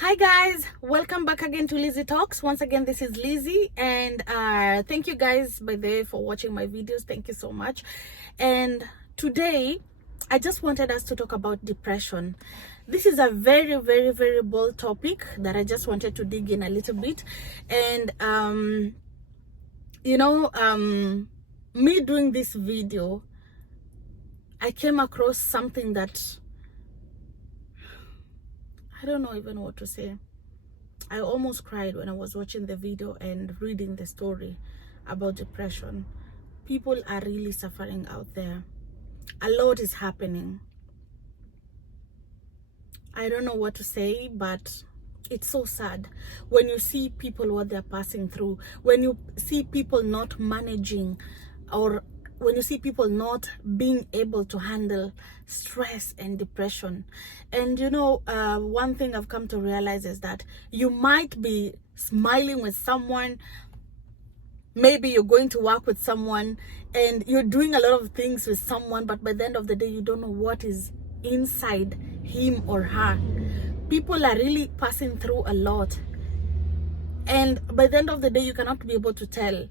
Hi guys, welcome back again to Lizzie Talks. Once again, this is Lizzie, and thank you guys by the way for watching my videos. Thank you so much. And today I just wanted us to talk about depression. This is a very bold topic that I just wanted to dig in a little bit. And me doing this video, I came across something that I don't know even what to say. I almost cried when I was watching the video and reading the story about depression. People are really suffering out there. A lot is happening. I don't know what to say, but it's so sad when you see people what they're passing through, when you see people not managing, or when you see people not being able to handle stress and depression. And one thing I've come to realize is that you might be smiling with someone, maybe you're going to work with someone, and you're doing a lot of things with someone, but by the end of the day, you don't know what is inside him or her. People are really passing through a lot, and by the end of the day, you cannot be able to tell.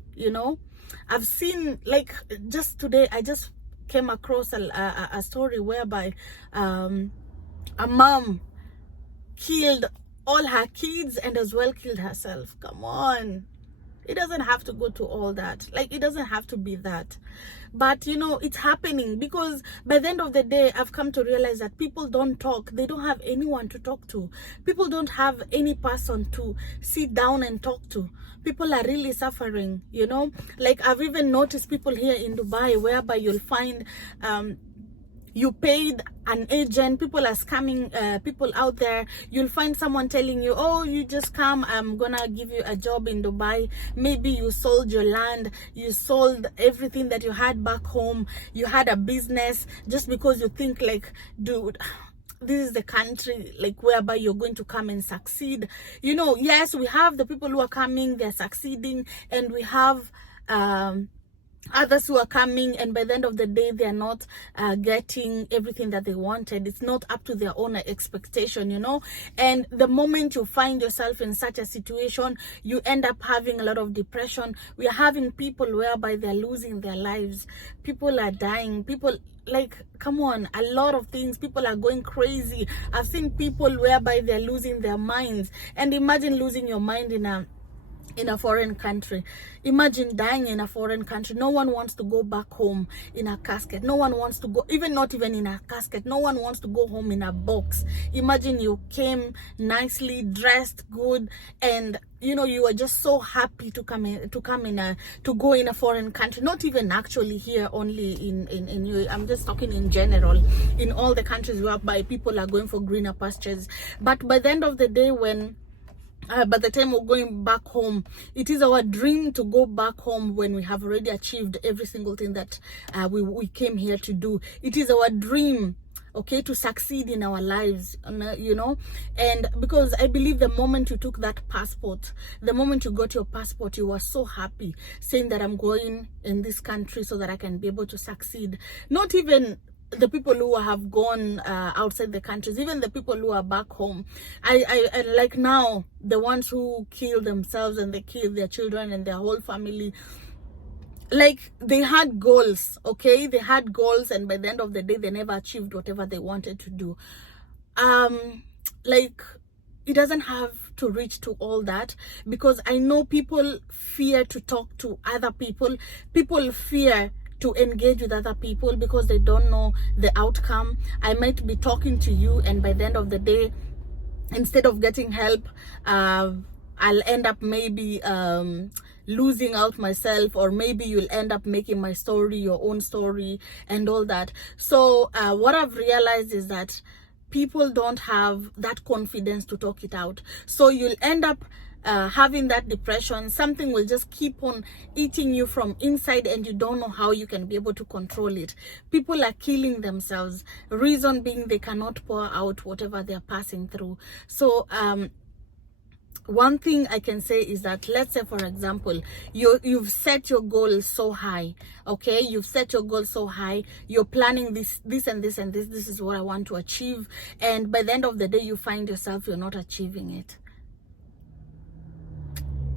I've seen, like, just today I just came across a story whereby a mom killed all her kids and as well killed herself. Come on, it doesn't have to go to all that. Like, it doesn't have to be that. But it's happening because by the end of the day, I've come to realize that people don't talk. They don't have anyone to talk to. People don't have any person to sit down and talk to. People are really suffering. Like, I've even noticed people here in Dubai whereby you'll find you paid an agent, people are scamming people out there. You'll find someone telling you, oh, you just come, I'm gonna give you a job in Dubai. Maybe you sold your land, you sold everything that you had back home, you had a business, just because you think, like, dude, this is the country, like, whereby you're going to come and succeed. Yes, we have the people who are coming, they're succeeding, and we have others who are coming, and by the end of the day, they are not getting everything that they wanted. It's not up to their own expectation, and the moment you find yourself in such a situation, you end up having a lot of depression. We are having people whereby they're losing their lives. People are dying. People, like, come on, a lot of things. People are going crazy. I've seen people whereby they're losing their minds. And imagine losing your mind in a foreign country. Imagine dying in a foreign country. No one wants to go back home in a casket. No one wants to go, not even in a casket. No one wants to go home in a box. Imagine you came nicely dressed, good, and you were just so happy to go in a foreign country. Not even actually here, only in you. I'm just talking in general, in all the countries whereby people are going for greener pastures. But by the end of the day, by the time we're going back home, it is our dream to go back home when we have already achieved every single thing that we came here to do. It is our dream, okay, to succeed in our lives, and because I believe the moment you took that passport, the moment you got your passport, you were so happy, saying that I'm going in this country so that I can be able to succeed. Not even the people who have gone outside the countries, even the people who are back home. I like, now the ones who kill themselves and they kill their children and their whole family, like, they had goals, okay, they had goals, and by the end of the day, they never achieved whatever they wanted to do. Like, it doesn't have to reach to all that, because I know people fear to talk to other people. People fear to engage with other people because they don't know the outcome. I might be talking to you, and by the end of the day, instead of getting help, I'll end up maybe losing out myself, or maybe you'll end up making my story your own story and all that. So what I've realized is that people don't have that confidence to talk it out. So you'll end up having that depression. Something will just keep on eating you from inside, and you don't know how you can be able to control it. People are killing themselves, reason being they cannot pour out whatever they're passing through. So one thing I can say is that, let's say for example, you've set your goal so high, okay? You've set your goal so high, you're planning this and this and this is what I want to achieve, and by the end of the day you find yourself you're not achieving it.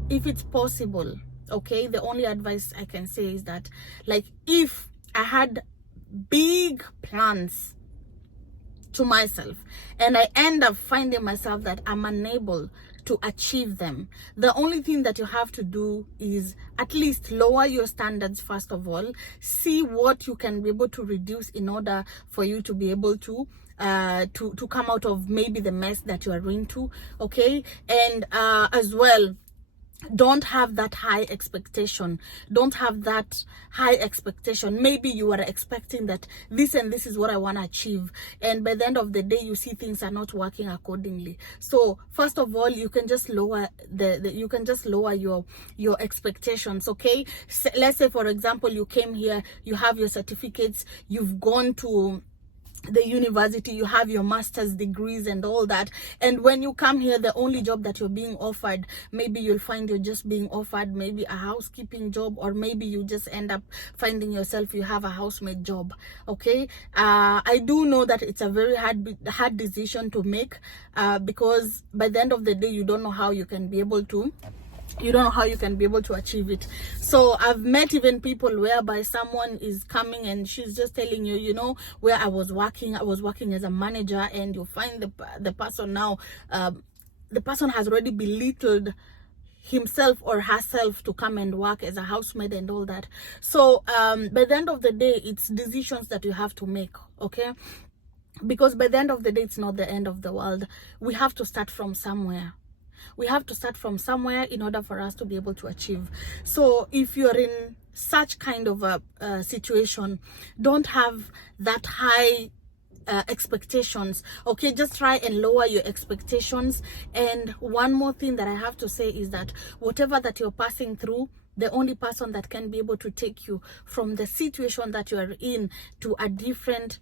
If it's possible, okay, the only advice I can say is that, like, if I had big plans to myself and I end up finding myself that I'm unable to achieve them, the only thing that you have to do is at least lower your standards first of all. See what you can be able to reduce in order for you to be able to come out of maybe the mess that you are into, okay? And as well, don't have that high expectation. Don't have that high expectation. Maybe you are expecting that this and this is what I want to achieve, and by the end of the day you see things are not working accordingly. So first of all, you can just lower you can just lower your expectations, okay? So, let's say for example, you came here, you have your certificates, you've gone to the university, you have your master's degrees and all that, and when you come here, the only job that you're being offered, maybe you'll find you're just being offered maybe a housekeeping job, or maybe you just end up finding yourself you have a housemaid job, okay? I do know that it's a very hard decision to make, because by the end of the day you don't know how you can be able to achieve it. So I've met even people whereby someone is coming and she's just telling you, you know, where I was working as a manager, and you find the person now, the person has already belittled himself or herself to come and work as a housemaid and all that. So by the end of the day, it's decisions that you have to make, okay? Because by the end of the day, it's not the end of the world. We have to start from somewhere. We have to start from somewhere in order for us to be able to achieve. So if you're in such kind of a situation, don't have that high expectations, okay? Just try and lower your expectations. And one more thing that I have to say is that whatever that you're passing through, the only person that can be able to take you from the situation that you are in to a different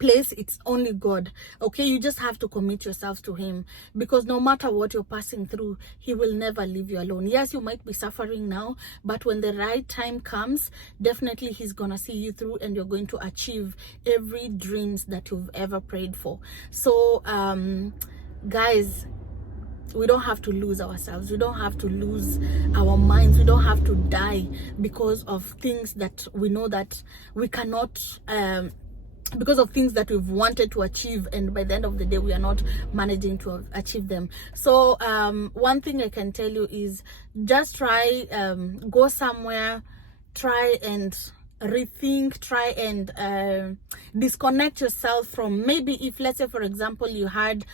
place, it's only God, okay? You just have to commit yourself to him, because no matter what you're passing through, he will never leave you alone. Yes, you might be suffering now, but when the right time comes, definitely he's gonna see you through, and you're going to achieve every dreams that you've ever prayed for. So guys, we don't have to lose ourselves, we don't have to lose our minds, we don't have to die because of things that we know that we cannot because of things that we've wanted to achieve, and by the end of the day we are not managing to achieve them. So one thing I can tell you is just try, go somewhere, try and rethink, try and disconnect yourself from, maybe if, let's say for example, you had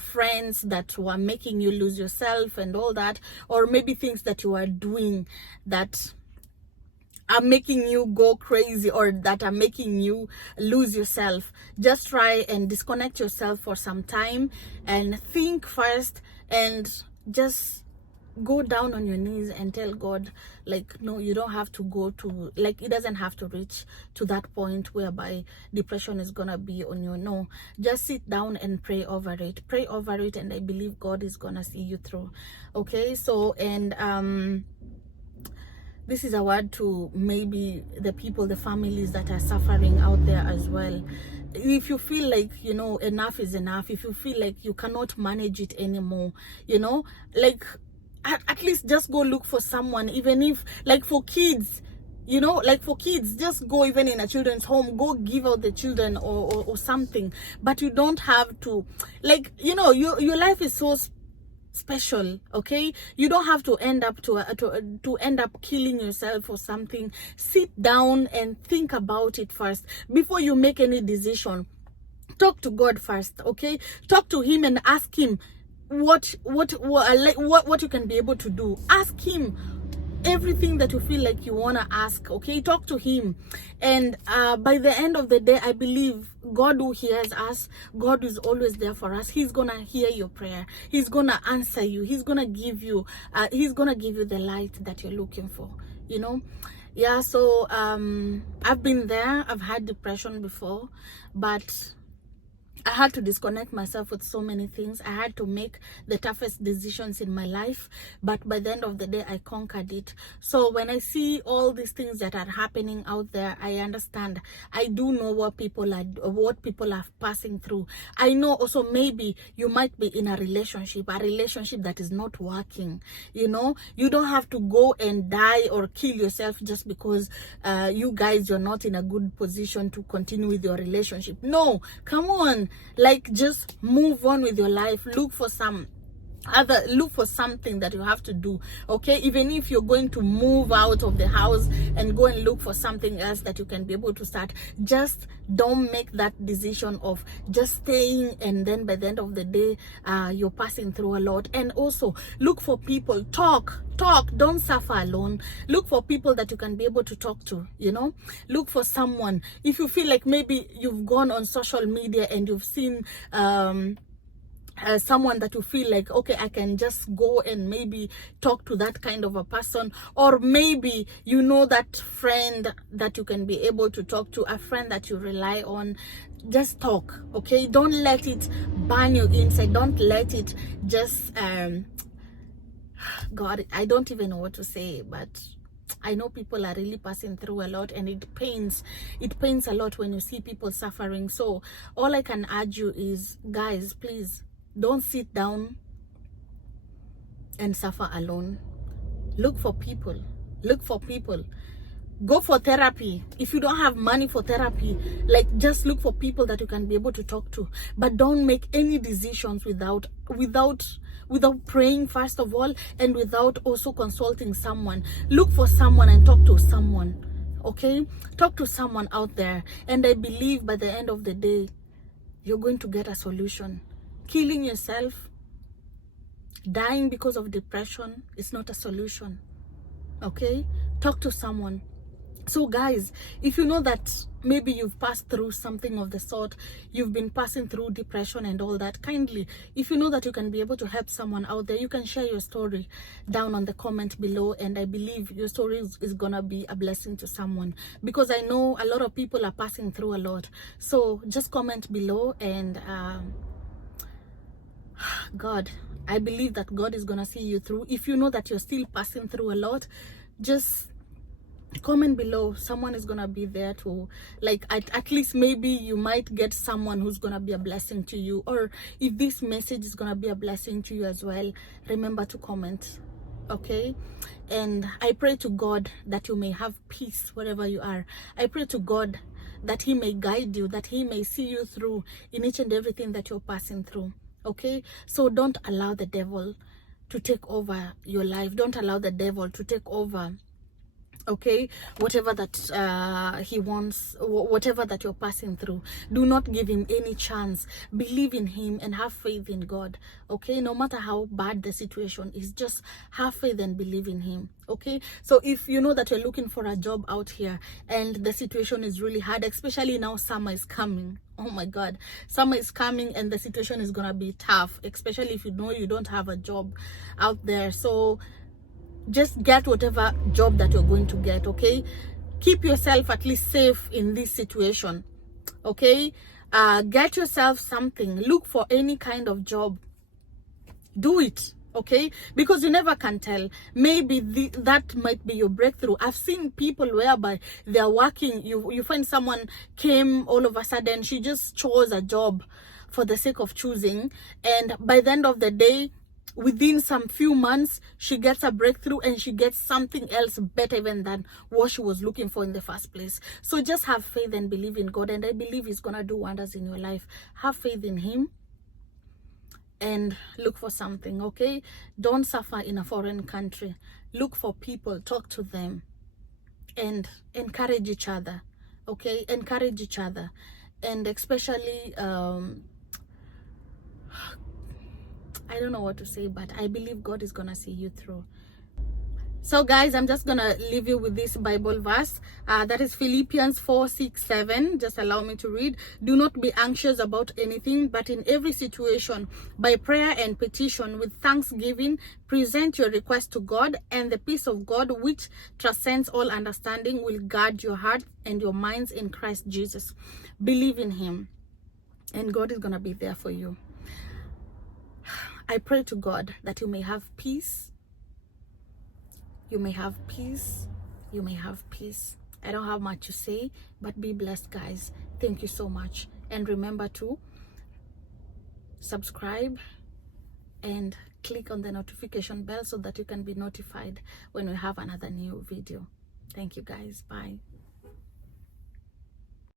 friends that were making you lose yourself and all that, or maybe things that you are doing that are making you go crazy, or that are making you lose yourself. Just try and disconnect yourself for some time and think first, and just go down on your knees and tell God, like, no, you don't have to go to, like, it doesn't have to reach to that point whereby depression is gonna be on you. No, just sit down and pray over it, and I believe God is gonna see you through, okay? So, and this is a word to maybe the people, the families that are suffering out there as well. If you feel like, you know, enough is enough, if you feel like you cannot manage it anymore, you know, like, at least just go look for someone, even if, like, for kids, you know, like for kids, just go even in a children's home, go give out the children or something. But you don't have to, like, you know, your life is so special, okay? You don't have to end up to end up killing yourself or something. Sit down and think about it first before you make any decision. Talk to God first, okay? Talk to him and ask him what you can be able to do. Ask him everything that you feel like you want to ask, okay? Talk to him, and by the end of the day, I believe God who hears us, God is always there for us. He's gonna hear your prayer, he's gonna answer you, he's gonna give you the light that you're looking for, you know? Yeah. So I've been there, I've had depression before, but I had to disconnect myself with so many things. I had to make the toughest decisions in my life, but by the end of the day, I conquered it. So when I see all these things that are happening out there, I understand. I do know what people are passing through. I know also maybe you might be in a relationship that is not working. You know, you don't have to go and die or kill yourself just because you're not in a good position to continue with your relationship. No, come on. Like, just move on with your life. Look for something that you have to do, okay? Even if you're going to move out of the house and go and look for something else that you can be able to start, just don't make that decision of just staying, and then by the end of the day you're passing through a lot. And also look for people. Talk, don't suffer alone. Look for people that you can be able to talk to, you know. Look for someone. If you feel like maybe you've gone on social media and you've seen someone that you feel like, okay, I can just go and maybe talk to that kind of a person, or maybe you know that friend that you can be able to talk to, a friend that you rely on, just talk, okay? Don't let it burn you inside. Don't let it just God, I don't even know what to say, but I know people are really passing through a lot, and it pains a lot when you see people suffering. So all I can urge you is, guys, please don't sit down and suffer alone. Look for people. Go for therapy. If you don't have money for therapy, like, just look for people that you can be able to talk to. But don't make any decisions without praying, first of all, and without also consulting someone. Look for someone and talk to someone, okay? Talk to someone out there, and I believe by the end of the day, you're going to get a solution. Killing yourself, dying because of depression is not a solution, okay? Talk to someone. So guys, if you know that maybe you've passed through something of the sort, you've been passing through depression and all that, kindly, if you know that you can be able to help someone out there, you can share your story down on the comment below, and I believe your story is gonna be a blessing to someone, because I know a lot of people are passing through a lot. So just comment below, and God, I believe that God is gonna see you through. If you know that you're still passing through a lot, just comment below. Someone is gonna be there to, like, at least maybe you might get someone who's gonna be a blessing to you. Or if this message is gonna be a blessing to you as well, remember to comment, okay? And I pray to God that you may have peace wherever you are. I pray to God that He may guide you, that He may see you through in each and everything that you're passing through, okay? So don't allow the devil to take over your life. Don't allow the devil to take over, okay, whatever that he wants, whatever that you're passing through. Do not give him any chance. Believe in him and have faith in God, okay? No matter how bad the situation is, just have faith and believe in him, okay? So if you know that you're looking for a job out here and the situation is really hard, especially now summer is coming. Oh my God, summer is coming and the situation is gonna be tough, especially if you know you don't have a job out there. So just get whatever job that you're going to get, okay? Keep yourself at least safe in this situation, okay? Get yourself something. Look for any kind of job. Do it, okay? Because you never can tell. Maybe that might be your breakthrough. I've seen people whereby they're working. You find someone came all of a sudden. She just chose a job for the sake of choosing. And by the end of the day, within some few months, she gets a breakthrough and she gets something else better even than what she was looking for in the first place. So just have faith and believe in God, and I believe He's gonna do wonders in your life. Have faith in Him and look for something, okay? Don't suffer in a foreign country. Look for people, talk to them, and encourage each other, okay? Encourage each other, and especially I don't know what to say, but I believe God is gonna see you through. So guys, I'm just gonna leave you with this Bible verse, that is Philippians 4:6-7. Just allow me to read. Do not be anxious about anything, but in every situation, by prayer and petition, with thanksgiving, present your request to God, and the peace of God, which transcends all understanding, will guard your heart and your minds in Christ Jesus. Believe in Him. and God is gonna be there for you. I pray to God that you may have peace. You may have peace. You may have peace. I don't have much to say, but be blessed, guys. Thank you so much. And remember to subscribe and click on the notification bell so that you can be notified when we have another new video. Thank you, guys. Bye.